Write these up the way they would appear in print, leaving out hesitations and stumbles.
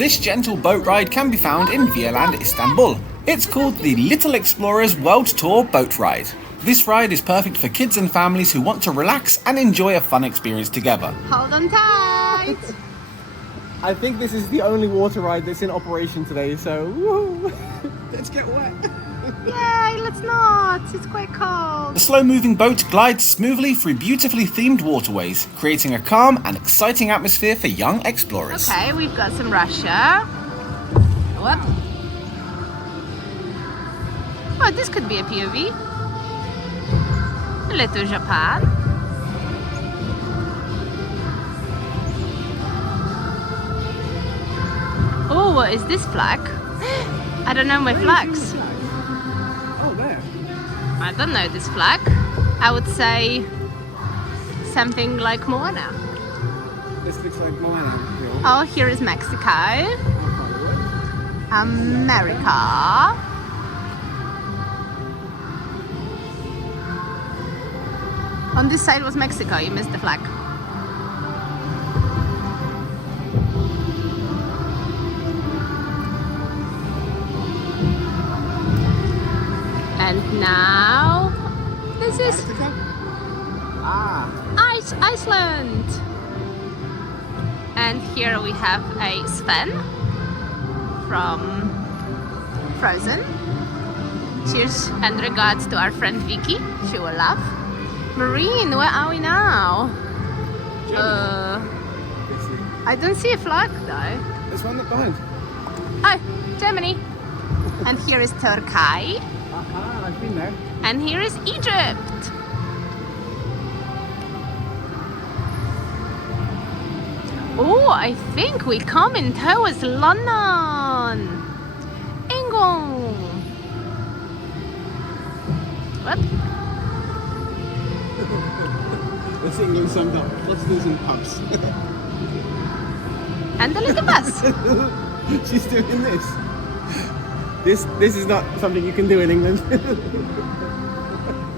This gentle boat ride can be found in Vialand Istanbul. It's called the Little Explorers World Tour Boat Ride. This ride is perfect for kids and families who want to relax and enjoy a fun experience together. Hold on tight! I think this is the only water ride that's in operation today, so woo! Let's get wet. Yay, let's not! It's quite cold. The slow-moving boat glides smoothly through beautifully themed waterways, creating a calm and exciting atmosphere for young explorers. Okay, we've got some Russia. What? Oh, this could be a POV. A little Japan. Oh, what is this flag? I don't know my flags. Oh, there. I don't know this flag. I would say something like Moana. This looks like Moana. Oh, here is Mexico. America. On this side was Mexico, you missed the flag. And now, this is Iceland. And here we have a Sven from Frozen. Cheers and regards to our friend Vicky, she will laugh. Marine, where are we now? I don't see a flag though. There's one behind. Oh, Germany. And here is Turkey. Aha, I've been there. And here is Egypt. Oh, I think we come in towards London. England. What? Let's England summed up. Let's do some pubs. And a little bus. She's doing this. This is not something you can do in England.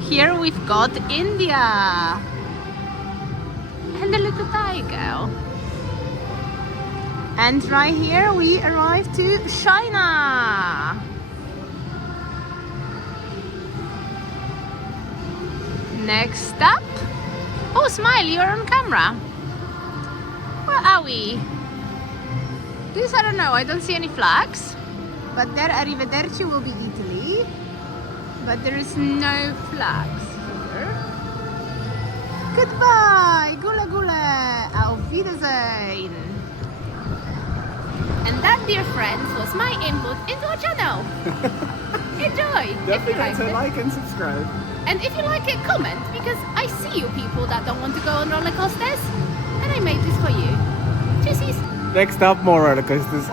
Here we've got India. And a little tiger. And right here we arrive to China. Next up. Oh, Smile, you're on camera. Where are we? This I don't know, I don't see any flags. But there, arrivederci will be Italy. But there is no flags here. Goodbye, gula gula, auf Wiedersehen. And that, dear friends, was my input into our channel. Enjoy! Don't if you forget liked to it. like and subscribe. And if you like it, comment, because I see you people that don't want to go on roller coasters. And I made this for you. Tschüssis! Next up, more roller coasters.